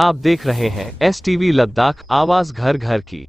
आप देख रहे हैं STV लद्दाख, आवाज घर घर की।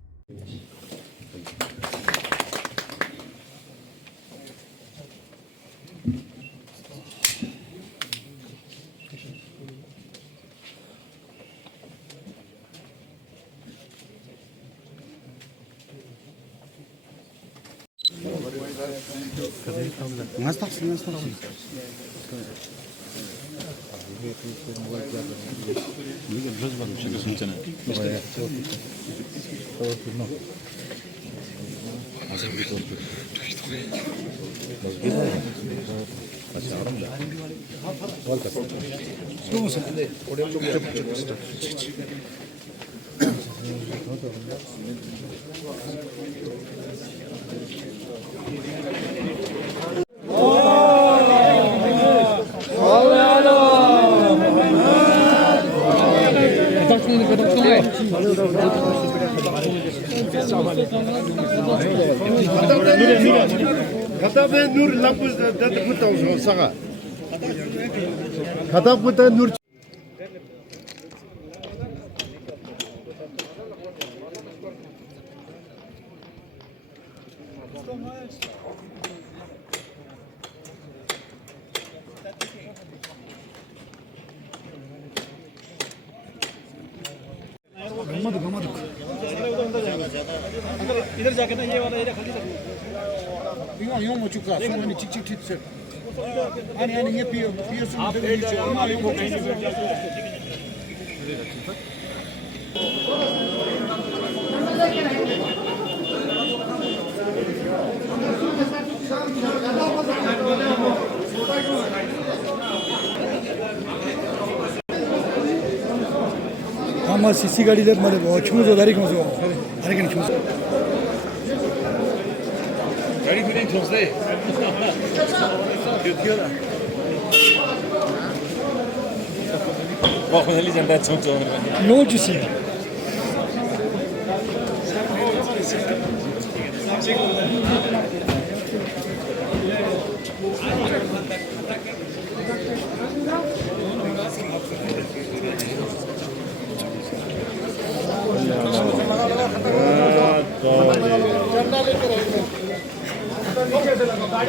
Kata ben nur lapus dat putau so saga. Kata puta nur. Gamadık. इधर जाके ना ये वाला एरिया खाली रखो यूं हो चुका है सुनो चिक चिक से आने ये पियो सुनो नीचे यूं हो कहीं ama sisi gariler male kimuz odari kimuz hareket kimuz gari bilen tozle diyorlar bak hali janda çok ne olcusu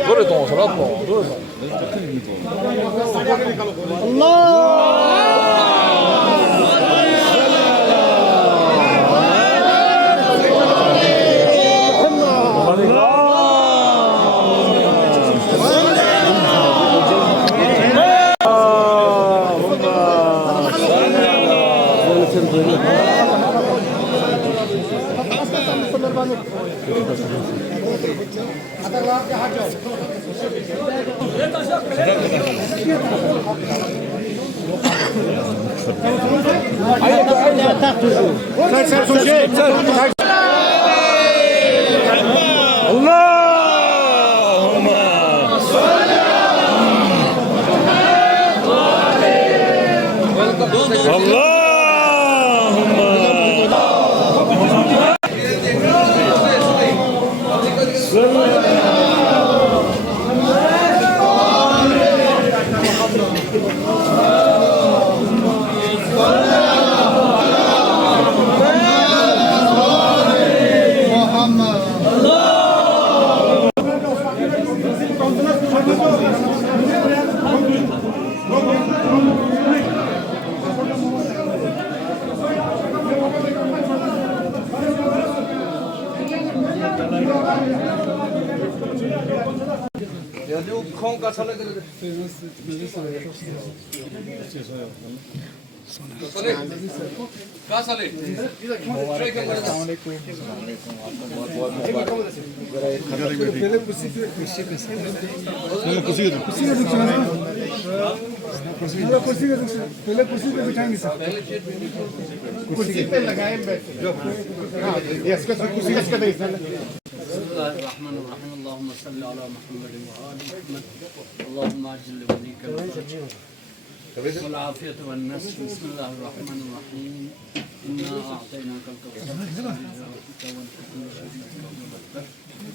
노래 또 살았고 노래 पहले कुर्सी पे बिठाएंगे सर कुर्सी पे लगाए बिस्मिल्लाहिर्रहमानिर्रहीम अल्लाहुम्मा सल्लि अला मुहम्मद व आलि मुहम्मद अल्लाहुम्मा अज्जिल वलीक वल आफियत वन नस्र बिस्मिल्लाहिर्रहमानिर्रहीम इन्ना अअतैनाकल कौसर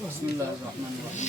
बिस्मिल्लाहिर्रहमानिर्रहीम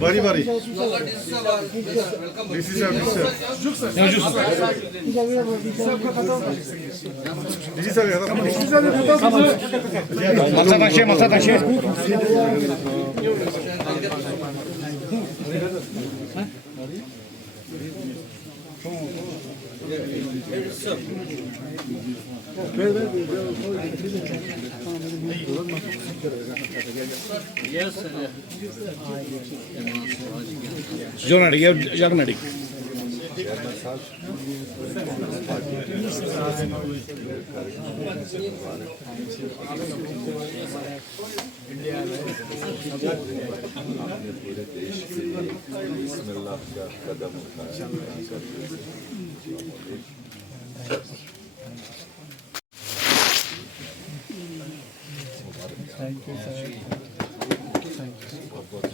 Bari bari. This is a जो नड़ी जग नड़ी पूरे देश के बिस्मिल्लाह का कदम उठाया। Thank you sir. बहुत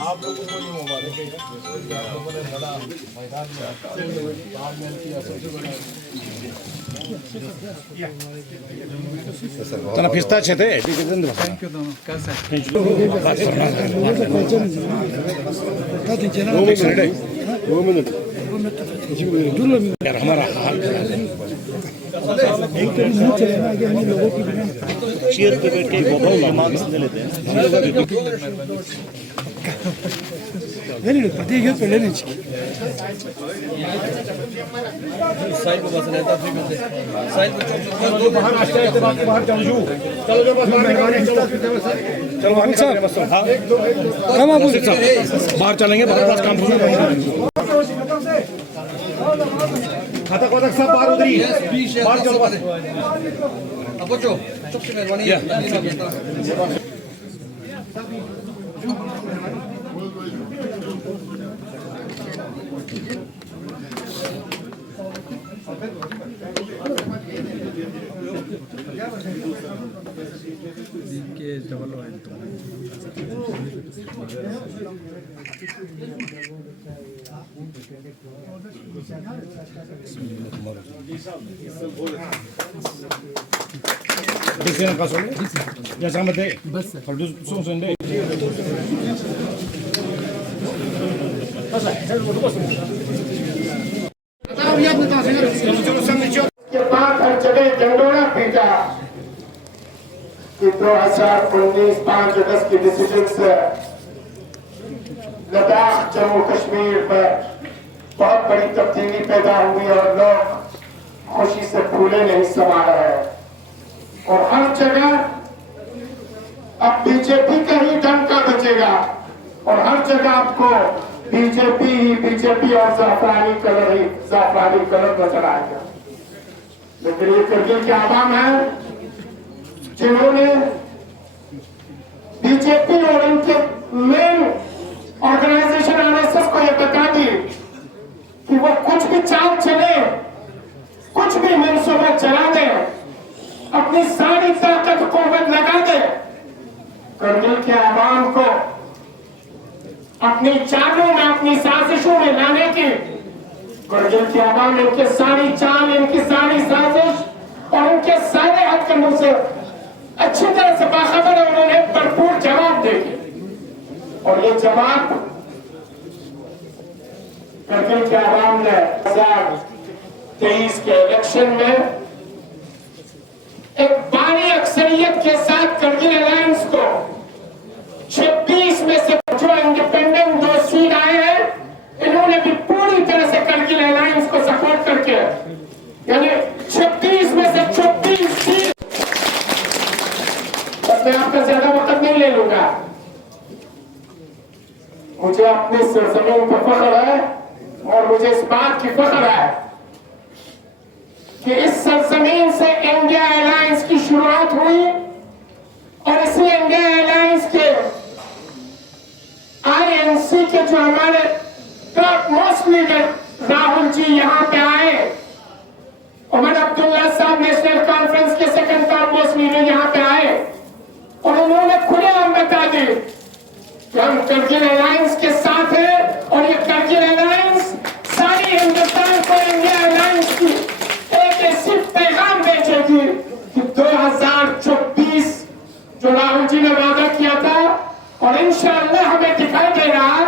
आप लोगों को ये मुबारक है, आप लोगों ने बड़ा मैदान में तालमेल किया, सबसे बड़ा तना फिस्ता छते थैंक यू दोनों कैसे यार हमारा हाल चेयर पे बैठ के बहुत मेहमान सुन लेते हैं नहीं पति के पहले नहीं साइड पे बस रहता फिर साइड पे चलो बाहर नाश्ता करते बाहर चलो जो बस मेहमान चलो हामिद साहब हां हम आप बाहर चलेंगे बाहर पास काम खाता कोतक सब बाहर उधर ही बाहर चलो बस अब बच्चों सबसे मेहरबानी double Diksen kasol. Ya sama deh. Bas. Kalau sung sung deh. के बाद हर जगह झंडोरा भेजा कि 2019 5 अगस्त के डिसीजन से लद्दाख जम्मू कश्मीर पर बहुत बड़ी तब्दीली पैदा हुई और लोग खुशी से फूले नहीं समा रहे हैं और हर जगह अब बीजेपी का ही डंका बचेगा और हर जगह आपको बीजेपी और जाफरानी कलर नजर आएगा। लेकिन ये करगिल के आवाम है जिन्होंने बीजेपी और इनके मेन ऑर्गेनाइजेशन आरएसएस को यह बता दी कि वो कुछ भी चाल चले, कुछ भी मनसूबा चला दे, अपनी सारी ताकत कुव्वत लगा दे, करगिल के आवाम को अपनी चालों में, अपनी साजिशों में लाने की, करगिल के आवाम इनके सारी चाल, इनकी सारी साजिश और इनके सारे हथकंडों से अच्छी तरह से बाखबर है। उन्होंने भरपूर जवाब देंगे और ये जवाब करगिल के आवाम ने 2023 के इलेक्शन में एक भारी अक्सरियत के साथ करगिल अलायंस को 26 में से जो इंडिपेंडेंट 2 सीट आए हैं यानी 36 में से 34 सीट। बस मैं आपका ज्यादा वक्त नहीं ले लूंगा। मुझे अपने सरजमीन पर फख्र है और मुझे इस बात की फख्र है कि इस सरजमीन से इंडिया एलायंस की शुरुआत हुई और इसी इंडिया एलायंस के आईएनसी के जो हमारे top most leader Rahul ji यहाँ पे आए, उमर अब्दुल्ला साहब नेशनल कॉन्फ्रेंस के सेकंड टॉप मोस्ट लीडर यहाँ पे आए और उन्होंने खुलेआम बता दी कि हम करगिल अलायंस के साथ हैं और ये करगिल अलायंस सारी हिंदुस्तान को इंडिया अलायंस की एक ऐसी पैगाम भेजेगी कि 2024 जो राहुल जी ने वादा किया था और इंशाअल्लाह हमें दिखाई दे रहा है,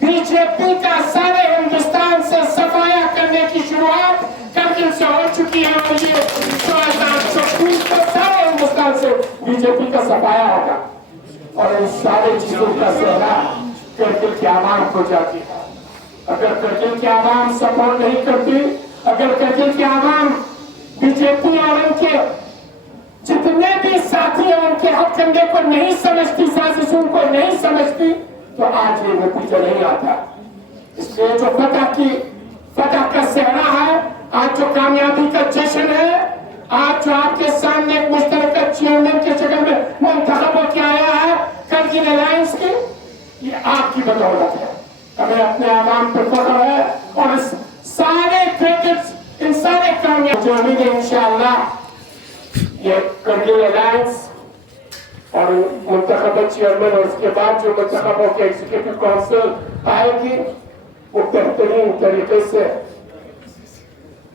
बीजेपी का सारे हिंदुस्तान से सफाया करने की शुरुआत करगिल से हो चुकी है और ये 2024 को सारे हिंदुस्तान से बीजेपी का सफाया होगा और इन सारे चीजों का सेहरा करगिल की आवाम को जाती है। अगर करगिल की आवाम सपोर्ट नहीं करती, अगर करगिल की आवाम बीजेपी और उनके जितने भी साथी हैं उनके हक कंधे को नहीं समझती, साजिशों को नहीं समझती, तो आज ये नतीजा नहीं आता। इसलिए जो फतह का सेहरा है, आज जो कामयाबी का जश्न है, आज जो आपके सामने एक मुश्तरका चेयरमैन के शक्ल में मुंतखब होकर आया है करगिल अलायंस की, ये आपकी बदौलत है। हमें अपने आवाम पर फख्र है और इस सारे क्रेडिट्स, इन सारे कामयाब जो उम्मीद है इंशाअल्लाह ये करगिल अलायंस और मुंतखब चेयरमैन और उसके बाद जो मुंतखब होकर एग्जीक्यूटिव काउंसिल आएगी वो बेहतरीन तरीके से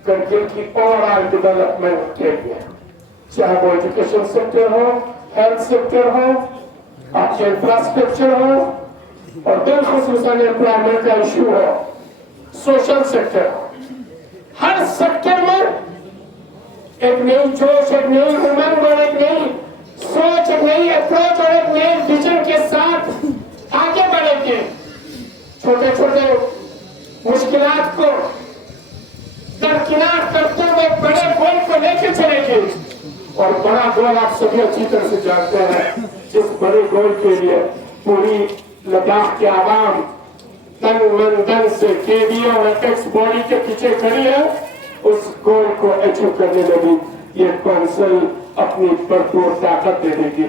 करगिल की ओवरऑल डेवलपमेंट के लिए, चाहे वो एजुकेशन सेक्टर हो, हेल्थ सेक्टर हो, आपके इंफ्रास्ट्रक्चर हो और बिलखुसूसन एम्प्लॉयमेंट का इशू हो, सोशल सेक्टर हो, हर सेक्टर में एक नई जोश, एक नई उमंग और एक नई सोच, एक नई अप्रोच और एक नए विजन के साथ आगे बढ़ेंगे। छोटे छोटे मुश्किलात को दरकिनार करते हुए बड़े गोल को लेकर चलेंगे और बड़ा गोल आप सभी अच्छी तरह से जानते हैं। जिस बड़े गोल के लिए पूरी लद्दाख के आवाम तन मन धन से केबीए और एपेक्स बॉडी के पीछे खड़ी है, उस गोल को अचीव करने में भी ये काउंसिल अपनी भरपूर ताकत दे देगी।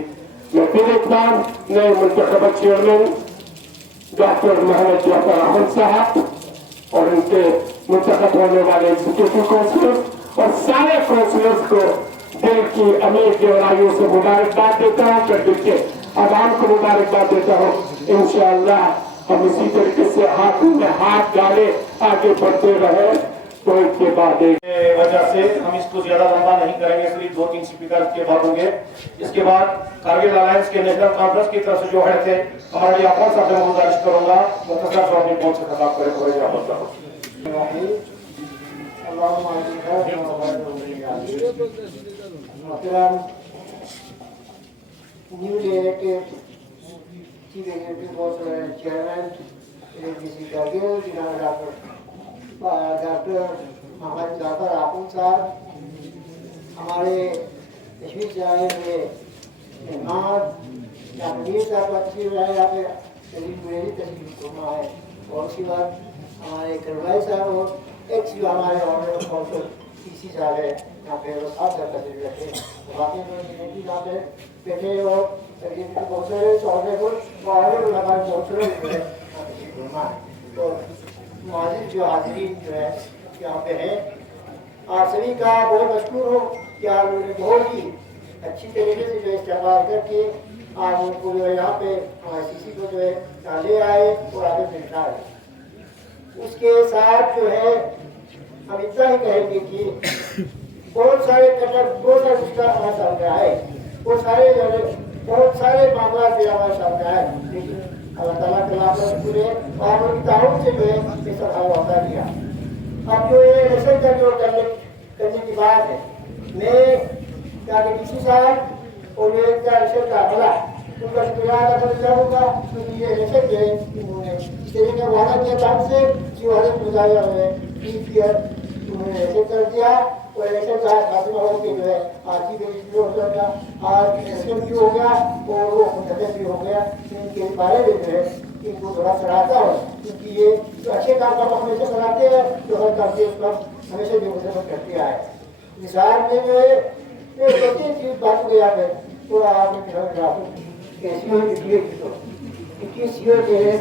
मैं फिर एक बार नए मुंतखब चेयरमैन डॉक्टर मोहम्मद जाफर अहमद साहब और उनके मुंतखब होने वाले एग्जीक्यूटिव काउंसिलर्स और सारे काउंसिलर्स को दिल की अमीर गहराइयों से मुबारकबाद देता हूँ, करगिल के आवाम को मुबारकबाद देता हूँ। इंशाअल्लाह हम इसी तरीके से हाथ में हाथ डाले आगे बढ़ते रहे। तो इसके बाद वजह से हम इसको ज्यादा लंबा नहीं करेंगे, सिर्फ 2-3 स्पीकर के बाद होंगे। इसके बाद कारगिल अलायंस के नेशनल कॉन्फ्रेंस की तरफ से जो हेड थे हमारे लिए अपन साहब मैं गुजारिश करूंगा मुख्तसर से अपनी पहुंच से खिताब करें। डॉक्टर मोहम्मद जाफर आखून साहब, हमारे कश्मीर से आए हुए मेहमान डॉक्टर साहब तशरीफ लाए, यहाँ पे तशरीफ घूमा है और उसके बाद हमारे करवाई साहब और एक्स जो हमारे ऑनरेबल काउंसिल पीसी साहब है यहाँ पे वो साथ साथ तशरीफ रखे, बाकी लोग यहाँ पे बैठे और बहुत सारे ऑनरेबल हमारे काउंसिलर घूमा है। तो माजिद जो हाजिरी जो है यहाँ पे है, आप सभी का बहुत मशहूर हो कि आप बहुत ही अच्छी तरीके से जो इस्तेमाल करके आप उनको जो है यहाँ पे ICC को जो है ले आए और आगे बिठा रहे। उसके साथ जो है हम इतना ही कहेंगे कि बहुत सारे मुश्किल हमारे सामने आए, बहुत सारे मामला भी हमारे सामने आए, लेकिन अल्लाह ताला के लाभ पूरे और उनकी ताउन से जो है ये सब हल होता गया। अब जो ये रिसर्च करने की बात है, मैं डॉक्टर डीसी साहब और ये रिसर्च का अमला उनका शुक्रिया अदा करना चाहूँगा, क्योंकि ये रिसर्च है उन्होंने इस तरीके का वादा किया था हमसे कि हजरत गुजारिया में 20 ईयर तुमने ऐसे कर दिया वो इलेक्शन का खात्मा हो के जो है आज की भी हो गया, आज इलेक्शन भी हो गया और वो मुतहद भी हो गया। इनके बारे में जो है इनको थोड़ा सराहता है, क्योंकि ये जो अच्छे काम को हमेशा कराते हैं, जो हर काम के वक्त हमेशा जो मुझे करते आए। मिसाल में जो है ये दो तीन चीज बात को याद है, थोड़ा आपने कैसी हो किस सीओ दे रहे हैं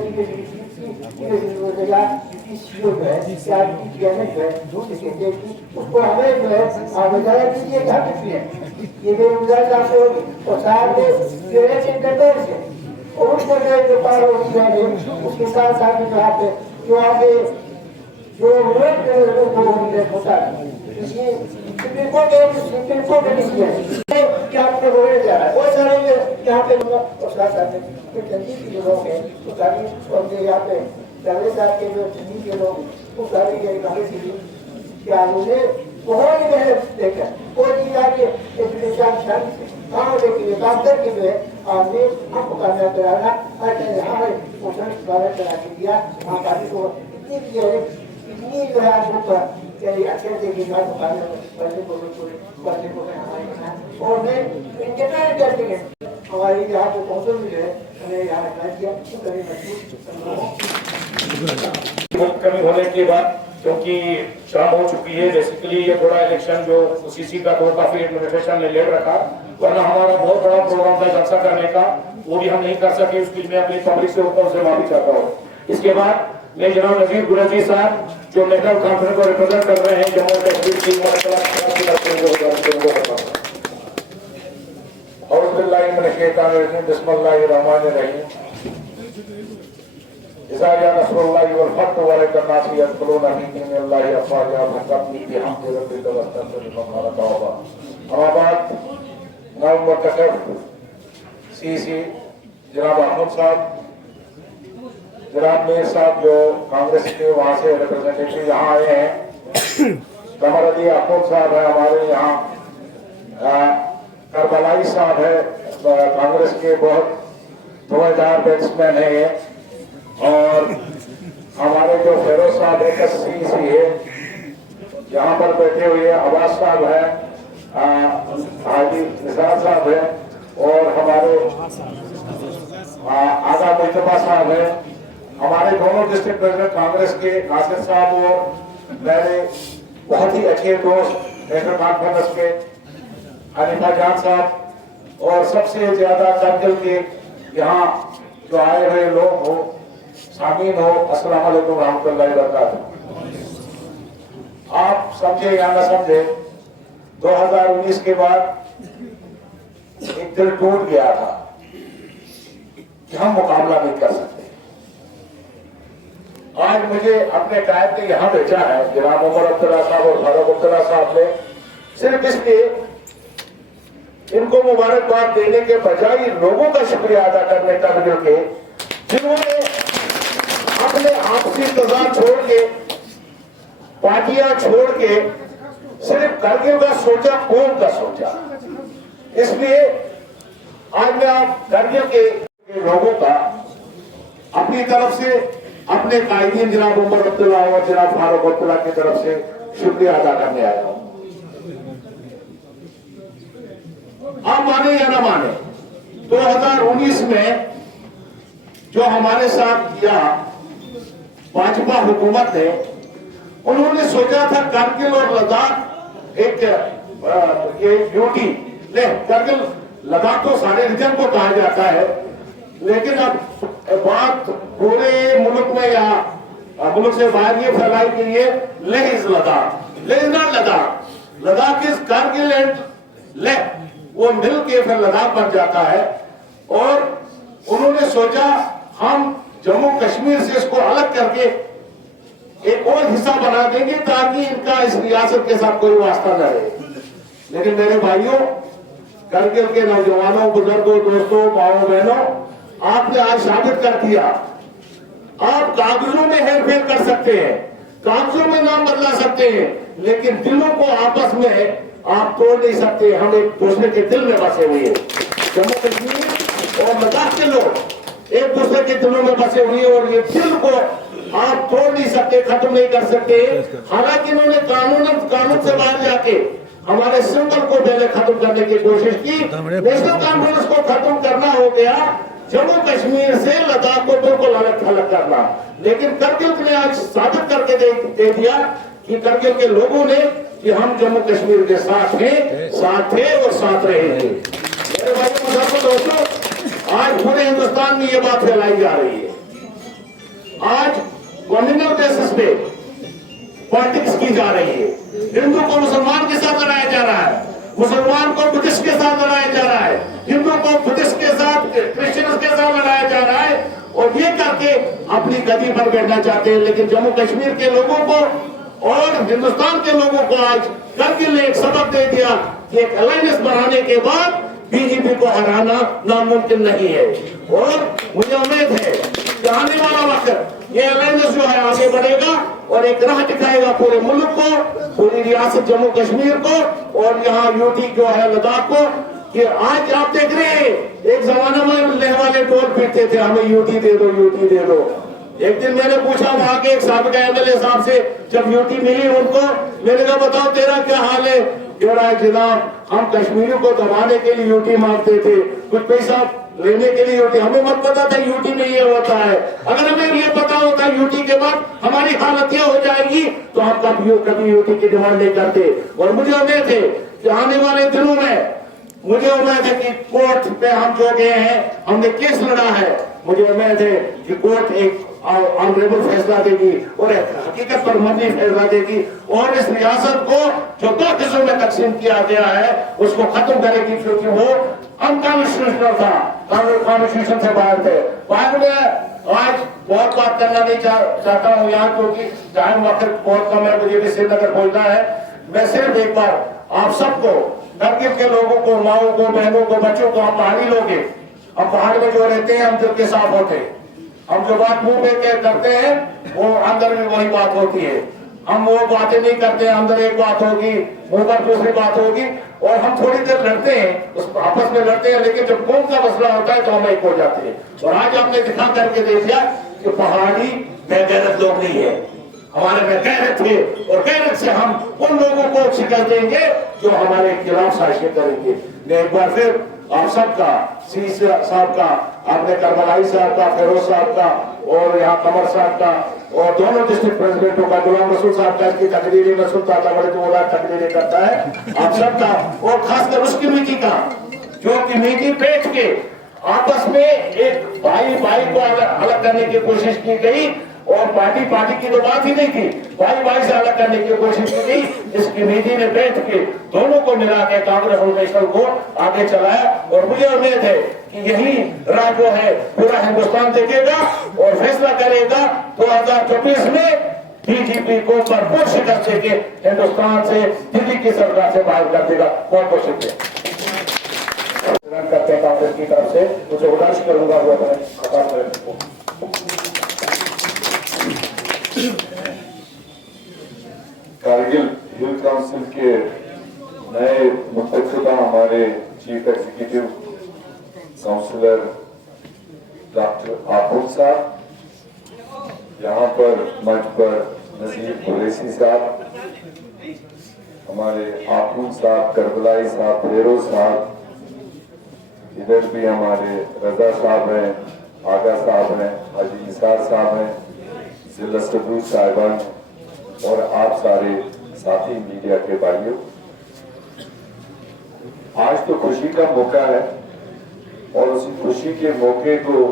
उसको हमें जो है वजारत कीजिए घर है ये बेरोजगार चाहते होगी और साथ में जो है और उसको जो पार होती है उसके साथ साथ में जो आगे जो होता है सुप्रीम कोर्ट ने क्या आपको रोने जा रहा है बहुत सारे यहाँ पे और साथ साथ में जल्दी के जो लोग हैं वो सारी और जो यहाँ पे पहले साल के जो जल्दी के लोग वो सारी कांग्रेस की क्या उन्होंने बहुत ही मेहनत देकर कोई चीज आगे शांति से काम लेके काम करके जो है आपने हमको कामयाब कराना हमारे पोषण स्वागत करा के दिया वहाँ पार्टी को इतनी जो है आपको अच्छे से की बात और मैं इनके करते हैं हमारी यहाँ पे कौशल भी है हमें यहाँ किया कमी होने के बाद क्योंकि शाम हो चुकी है, बेसिकली ये थोड़ा इलेक्शन जो सीसी का तो काफी एडमिनिस्ट्रेशन ने लेट रखा, वरना हमारा बहुत बड़ा प्रोग्राम था जलसा करने का, वो भी हम नहीं कर सके। उसके लिए मैं अपनी पब्लिक से ऊपर से माफी चाहता हूँ। इसके बाद मैं जनाब नजीर गुरजी साहब जो नेशनल कॉन्फ्रेंस को रिप्रेजेंट कर रहे हैं जम्मू कश्मीर की जनाब अहमद साहब, जनाब मेयर साहब जो कांग्रेस के वहां से रिप्रेजेंटेटिव यहाँ आए हैं, कमर अली अहमद साहब है हमारे यहाँ, करबलाई साहब है कांग्रेस के बहुत धुआंधार बैट्समैन है ये, और हमारे जो फेरोज साहब है कसी है यहाँ पर बैठे हुए अब्बास साहब है, हाजी निसार साहब है, और हमारे आगा मुस्तफा साहब है, हमारे दोनों डिस्ट्रिक्ट प्रेसिडेंट कांग्रेस के नासिर साहब और मेरे बहुत ही अच्छे दोस्त नेशनल कॉन्फ्रेंस के हनीफा जान साहब, और सबसे ज्यादा करगिल के यहाँ जो आए हुए लोग हो शामिल हो, अस्सलाम वालेकुम रहमतुल्लाहि व बरकातहू। आप समझे या न समझे 2019 के बाद एक दिल टूट गया था कि हम मुकाबला नहीं कर सकते। आज मुझे अपने टाइम ने यहां भेजा है जनाब उमर अब्दुल्ला साहब और फारूक अब्दुल्ला साहब ने, सिर्फ इसलिए इनको मुबारकबाद देने के बजाय लोगों का शुक्रिया अदा करने का मिल के, जिन्होंने अपने आपसी तजाद छोड़ के, पार्टियां छोड़ के सिर्फ करगिल का सोचा, कौम का सोचा। इसलिए आज मैं आप करगिल के लोगों का अपनी तरफ से, अपने कायदीन जनाब उमर अब्दुल्ला और जनाब फारूक अब्दुल्ला की तरफ से शुक्रिया अदा करने आया हूं। आप माने या ना माने, 2019 में जो हमारे साथ किया भाजपा हुकूमत ने, उन्होंने सोचा था करगिल और लद्दाख एक ये यूटी ले, करगिल लद्दाख तो सारे रीजन को कहा जाता है, लेकिन अब बात पूरे मुल्क में या मुल्क से बाहर ये फैलाई कि ये Leh is Ladakh, Leh is not Ladakh, Ladakh is Kargil and Leh, वो मिल के फिर लद्दाख बन जाता है। और उन्होंने सोचा हम जम्मू कश्मीर से इसको अलग करके एक और हिस्सा बना देंगे ताकि इनका इस रियासत के साथ कोई वास्ता न रहे। लेकिन मेरे भाइयों, करगिल के नौजवानों, बुजुर्गों, दोस्तों, माओ बहनों, आपने आज साबित कर दिया आप कागजों में हेरफेर कर सकते हैं, कागजों में नाम बदला सकते हैं, लेकिन दिलों को आपस में आप तोड़ नहीं सकते। हम एक दूसरे के दिल में बसे हुए हैं। जम्मू कश्मीर और लद्दाख के लोग एक दूसरे के दिलों में बसे हुए हैं, और ये दिल को आप तोड़ नहीं सकते, खत्म नहीं कर सकते। हालांकि उन्होंने कानून से बाहर जाके हमारे सिंबल को पहले खत्म करने की कोशिश की। नेशनल कॉन्फ्रेंस को खत्म करना हो गया, जम्मू कश्मीर से लद्दाख को बिल्कुल अलग थलग करना। लेकिन करगिल ने आज साबित करके दे दिया कि करगिल के लोगों ने कि हम जम्मू कश्मीर के साथ हैं, साथ थे और साथ रहेंगे। मेरे भाई मुझे दोस्तों, आज पूरे हिंदुस्तान में ये बात फैलाई जा रही है। आज कॉम्युनल बेसिस पे पॉलिटिक्स की जा रही है। हिंदू को मुसलमान के साथ लड़ाया जा रहा है, मुसलमान को बुद्धिस्ट के साथ लड़ाया जा रहा है, हिंदू को बुद्धिस्ट के साथ, क्रिश्चियन के साथ लड़ाया जा रहा है, और ये करके अपनी गद्दी पर बैठना चाहते हैं। लेकिन जम्मू कश्मीर के लोगों को और हिंदुस्तान के लोगों को आज करगिल ने एक सबक दे दिया कि एक अलायंस बनाने के बाद बीजेपी को हराना नामुमकिन नहीं है। और मुझे उम्मीद है कि आने वाला वक्त ये अलायंस जो है आगे बढ़ेगा और एक राह दिखाएगा पूरे मुल्क को, पूरी रियासत जम्मू कश्मीर को और यहाँ यूटी जो है लद्दाख को। कि आज आप देख रहे हैं, एक जमाने में लेह वाले टोल पीटते थे, हमें यूटी दे दो, यूटी दे दो। एक दिन मैंने पूछा वहां के एक साबिक एमएलए साहब से, जब यूटी मिली उनको, मैंने कहा बताओ तेरा क्या हाल है? कह रहा है जनाब, हम कश्मीरियों को दबाने के लिए यूटी मांगते थे, कुछ पैसा लेने के लिए यूटी। हमें मत पता था यूटी में ये होता है। अगर हमें ये पता होता यूटी के बाद हमारी हालत ये हो जाएगी तो हम कभी यूटी की डिमांड नहीं करते। और मुझे उम्मीद है कि आने वाले दिनों में, मुझे उम्मीद है कि कोर्ट पे हम जो गए हैं, हमने केस लड़ा है, मुझे उम्मीद है कि कोर्ट एक ऑनरेबल फैसला देगी और हकीकत पर मबनी फैसला देगी और इस रियासत को जो 2 हिस्सों में तकसीम किया गया है उसको खत्म करेगी, क्योंकि वो अनकॉन्स्टिट्यूशनल था, कॉन्स्टिट्यूशन से बाहर थे। बाद में आज बहुत बात करना नहीं चाहता हूँ यहाँ, क्योंकि टाइम वक्त बहुत कम है, मुझे भी श्रीनगर पहुंचना है। मैं सिर्फ एक बार आप सबको, करगिल के लोगों को, माओ को, बहनों को, बच्चों को, हम पहाड़ी लोग हैं, हम पहाड़ में जो रहते हैं हम दिल के साफ होते हैं। हम जो बात मुंह पे करते हैं वो अंदर में वही बात होती है। हम वो बातें नहीं करते, अंदर एक बात होगी, मुंह पर दूसरी बात होगी, और हम थोड़ी देर लड़ते हैं, उस आपस में लड़ते हैं, लेकिन जब कौन का मसला होता है तो हम एक हो जाते हैं। और आज आपने दिखा करके देख दिया कि पहाड़ी बेगैरत लोग नहीं है, हमारे में गैरत थे, और गैरत से हम उन लोगों को शिकस्त देंगे जो हमारे खिलाफ साजिश करेंगे। मैं एक बार फिर आप सबका, सी साहब का, आपने करबलाई साहब का, फिरोज साहब का, और यहाँ कमर साहब का, और दोनों डिस्ट्रिक्ट प्रेसिडेंटों का, गुलाम रसूल साहब का, इसकी तकरीरें मैं सुनता था, बड़े जोरदार तकरीरें करता है आप सबका, और खासकर उस कमेटी का जो कमेटी बैठ के आपस में एक भाई को अलग करने की कोशिश की गई, और पार्टी की तो बात ही नहीं थी, भाई से अलग करने की कोशिश की गई। इस कमेटी ने बैठ के दोनों को मिला के कांग्रेस और नेशनल को आगे चलाया, और मुझे उम्मीद है कि यही राह जो है पूरा हिंदुस्तान देखेगा और फैसला करेगा 2024 में बीजेपी को भरपूर शिकस्त देके हिंदुस्तान से, दिल्ली की सरकार से बाहर कर देगा। बहुत बहुत शुक्रिया करते हैं कांग्रेस की तरफ से, मुझे गुजारिश करूंगा वो अपने खताब करें। कारगिल हिल काउंसिल के नए मुंतखबा हमारे चीफ एग्जीक्यूटिव काउंसिलर डॉक्टर आफूब साहब, यहाँ पर मंच पर नजीर कुरैशी साहब, हमारे आफूब साहब, करबलाई साहब, फेरोज साहब, इधर भी हमारे रजा साहब हैं, आगा साहब हैं, हाजी निसार साहब हैं, जिला सदूर साहिबान, और आप सारे साथी मीडिया के भाइयों, आज तो खुशी का मौका है और उसी खुशी के मौके को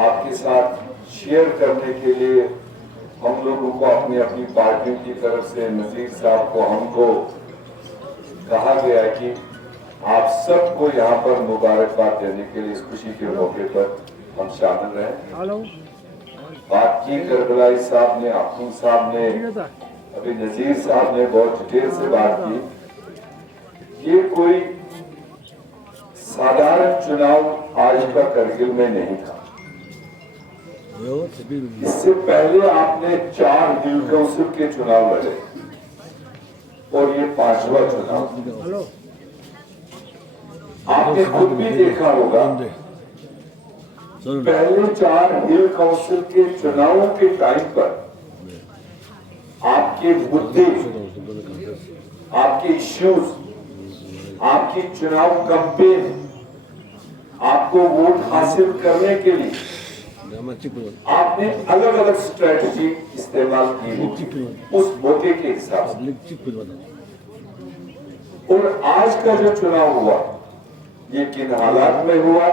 आपके साथ शेयर करने के लिए हम लोगों को अपनी अपनी पार्टियों की तरफ से नजीर साहब को हमको कहा गया कि आप सबको यहाँ पर मुबारकबाद देने के लिए इस खुशी के मौके पर हम शामिल रहे। बात की करबलाई साहब ने, आफूब साहब ने, अभी नजीर साहब ने बहुत डिटेल से बात की। ये कोई साधारण चुनाव आज का करगिल में नहीं था। इससे पहले आपने 4 हिल काउंसिल के चुनाव लड़े और ये 5वां चुनाव। आपने खुद भी देखा होगा पहले 4 हिल काउंसिल के चुनावों के टाइम पर आपके मुद्दे, आपके इश्यूज, आपकी चुनाव कैंपेन, आपको वोट हासिल करने के लिए आपने अलग अलग स्ट्रेटजी इस्तेमाल की उस मौके के हिसाब से। और आज का जो चुनाव हुआ ये किन हालात में हुआ,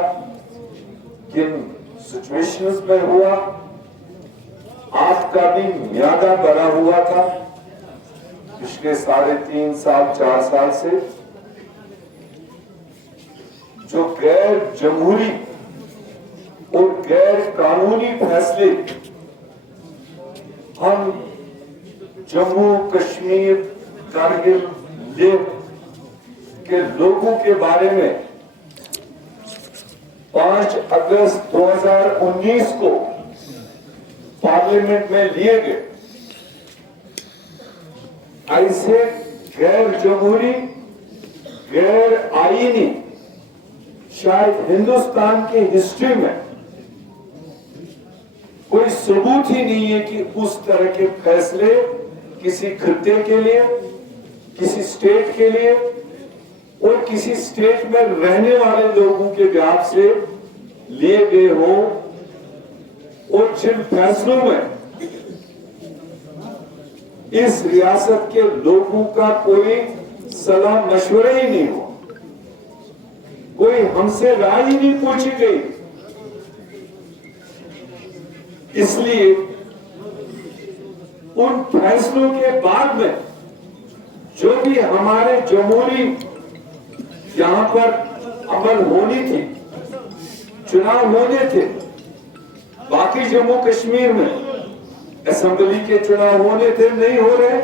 किन सिचुएशंस में हुआ, आपका भी म्यादा बना हुआ था पिछले 3.5 साल 4 साल से। जो गैर जमहूरी और गैर कानूनी फैसले हम जम्मू कश्मीर कारगिल लेह के लोगों के बारे में 5 अगस्त 2019 को पार्लियामेंट में लिए गए, ऐसे गैर जमहूरी, गैर आईनी शायद हिंदुस्तान की हिस्ट्री में कोई सबूत ही नहीं है कि उस तरह के फैसले किसी खित्ते के लिए, किसी स्टेट के लिए और किसी स्टेट में रहने वाले लोगों के व्याप से लिए गए हो, और जिन फैसलों में इस रियासत के लोगों का कोई सलाह मशवरा ही नहीं हुआ, कोई हमसे राय ही नहीं पूछी गई। इसलिए उन फैसलों के बाद में जो भी हमारे जमहूरी यहां पर अमल होनी थी, चुनाव होने थे, बाकी जम्मू कश्मीर में असेंबली के चुनाव होने थे, नहीं हो रहे।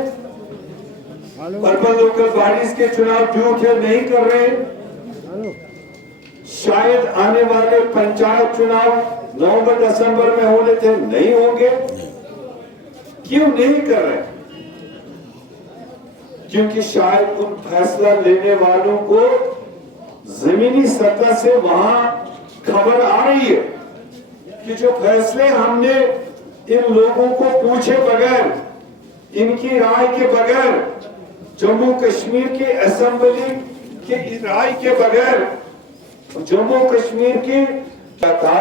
अर्बन लोकल बॉडीज के चुनाव ड्यू थे, नहीं कर रहे। शायद आने वाले पंचायत चुनाव नवंबर दिसंबर में होने थे, नहीं होंगे। क्यों नहीं कर रहे? क्योंकि शायद उन फैसला लेने वालों को जमीनी सतह से वहां खबर आ रही है कि जो फैसले हमने इन लोगों को पूछे बगैर, इनकी राय के बगैर, जम्मू कश्मीर की असेंबली की राय के बगैर, जम्मू कश्मीर की था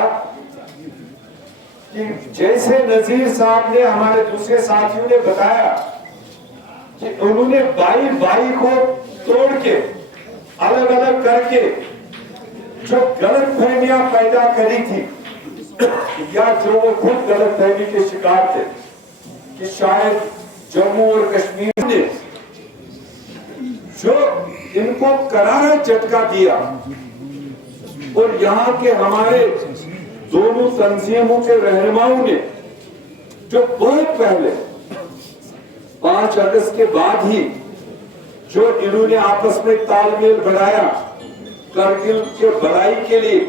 कि जैसे नजीर साहब ने, हमारे दूसरे साथियों ने बताया कि उन्होंने बाई को तोड़ के अलग अलग करके जो गलत फहमियां पैदा करी थी, या जो वो खुद गलत फहमी के शिकार थे कि शायद जम्मू और कश्मीर ने जो इनको करारा झटका दिया, और यहाँ के हमारे दोनों तंजीमों के रहनुमाओं ने जो बहुत पहले 5 अगस्त के बाद ही जो इन्होंने आपस में तालमेल बढ़ाया कारगिल के भलाई के लिए,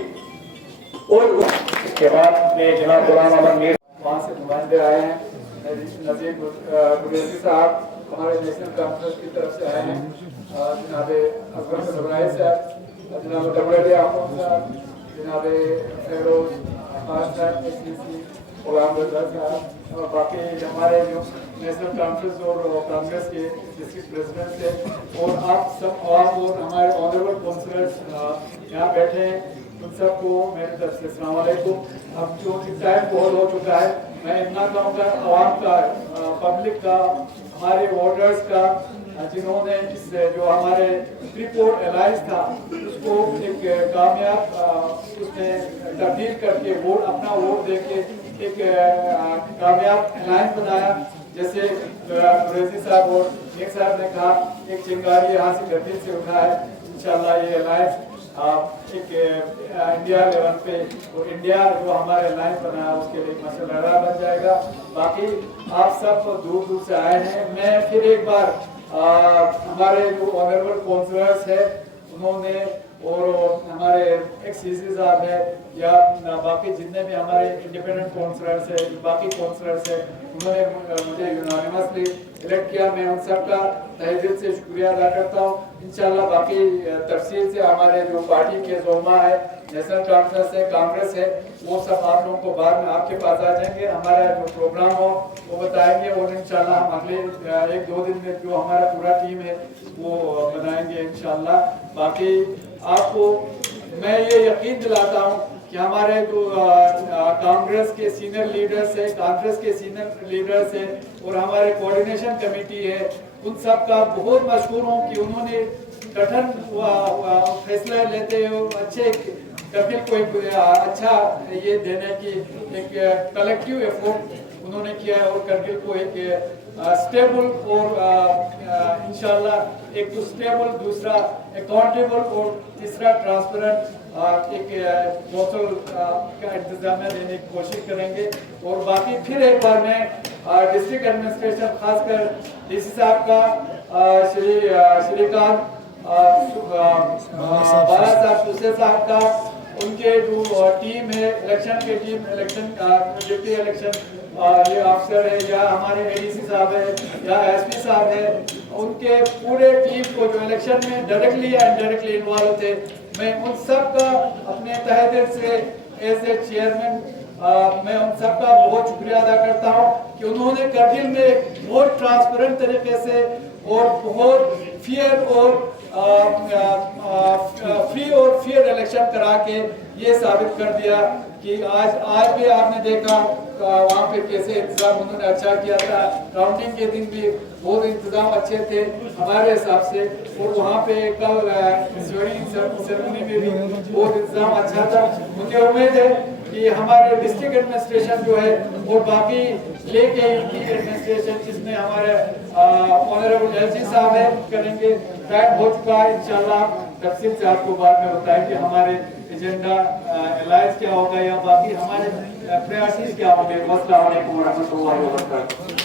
और उसके बाद में जनाब गुलाम अहमद मीर वहाँ से नुमाइंदे आए हैं, नजीर गुरैशी साहब हमारे नेशनल कॉन्फ्रेंस की तरफ से आए हैं, जनाब अकबर सबराई साहब, जनाब डब्ल्यूडी आफम साहब, जनाब फेरोज आकाश साहब, एससीसी गुलाम रजा साहब, और बाकी हमारे जो नेशनल कॉन्फ्रेंस और कांग्रेस के डिस्ट्रिक्ट प्रेसिडेंट थे, और आप सब आवाम और हमारे ऑनरेबल काउंसिलर्स यहाँ बैठे हैं, उन सबको मेरी तरफ से अस्सलाम वालेकुम। अब जो टाइम बहुत हो चुका है, मैं इतना कहूँगा आवाम का, पब्लिक का, हमारे वोटर्स का, जिन्होंने इस जो हमारे ट्रिपोर्ट अलायंस था उसको एक कामयाब उसमें तब्दील करके वोट, अपना वोट देके एक कामयाब अलायंस बनाया। जैसे कुरैशी साहब और नेक साहब ने कहा, एक चिंगारी यहाँ से गर्दिश से उठा है, इंशाल्लाह ये अलायंस एक इंडिया लेवल पे, और इंडिया जो हमारे अलायंस बना है उसके लिए मसला बन जाएगा। बाकी आप सब दूर दूर से आए हैं, मैं फिर एक बार हमारे जो ऑनरेबल काउंसिलर्स है उन्होंने और हमारे एक्स सीसी साहब है या बाकी जितने भी हमारे इंडिपेंडेंट काउंसलर्स है, बाकी काउंसलर्स है, उन्होंने मुझे यूनानिमसली इलेक्ट किया। मैं उन सब का तहे दिल से शुक्रिया अदा करता हूँ। इंशाल्लाह बाकी तफसील से हमारे जो पार्टी के जोमा है, नेशनल कॉन्फ्रेंस है, कांग्रेस है, वो सब आप लोगों को बाद में आपके पास आ जाएंगे। हमारा जो प्रोग्राम हो वो बताएंगे और इंशाल्लाह हम अगले 1-2 दिन में जो हमारा पूरा टीम है वो बनाएंगे इंशाल्लाह। बाकी आपको मैं ये यकीन दिलाता हूँ कि हमारे जो कांग्रेस के सीनियर लीडर्स है, कांग्रेस के सीनियर लीडर्स है और हमारे कोऑर्डिनेशन कमेटी है, उन सब का बहुत मशहूर हूँ कि उन्होंने कठिन फैसला लेते हुए अच्छे करगिल को एक अच्छा ये देने की एक कलेक्टिव एफर्ट उन्होंने किया है और करगिल को एक स्टेबल और इंशाल्लाह एक तो स्टेबल, दूसरा अकाउंटेबल और तीसरा ट्रांसपेरेंट एक कौंसल का इंतजाम देने की कोशिश करेंगे। और बाकी फिर एक बार मैं डिस्ट्रिक्ट एडमिनिस्ट्रेशन खासकर डीसी साहब का श्रीकांत बाला साहब सुसे साहब का, उनके जो टीम है इलेक्शन के टीम, इलेक्शन डिप्टी इलेक्शन ये अफसर है या हमारे एडीसी साहब है या एसपी साहब है, उनके पूरे टीम को जो इलेक्शन में डायरेक्टली या इनडायरेक्टली इन्वॉल्व थे, मैं उन सब का अपने तहे दिल से एज ए चेयरमैन मैं उन सब का बहुत शुक्रिया अदा करता हूँ कि उन्होंने करगिल में एक बहुत ट्रांसपेरेंट तरीके से और बहुत फेयर और फ्री और फेयर इलेक्शन करा के ये साबित कर दिया कि आज भी आपने देखा वहाँ पे कैसे इंतजाम उन्होंने अच्छा किया था। काउंटिंग के दिन भी बहुत इंतजाम अच्छे थे हमारे हिसाब से, और वहाँ पे कल सेरेमनी में भी बहुत इंतजाम अच्छा था। मुझे उम्मीद है कि हमारे डिस्ट्रिक्ट एडमिनिस्ट्रेशन जो है और बाकी लेके एडमिनिस्ट्रेशन जिसमें हमारे ऑनरेबल एलसी साहब है करेंगे। टाइम हो चुका है, इंशाल्लाह तफसील से आपको बाद में बताएंगे हमारे एजेंडा एलायंस क्या होगा या बाकी हमारे प्रयास क्या होंगे। अस्सलाम वालेकुम व रहमतुल्लाहि व बरकातहू।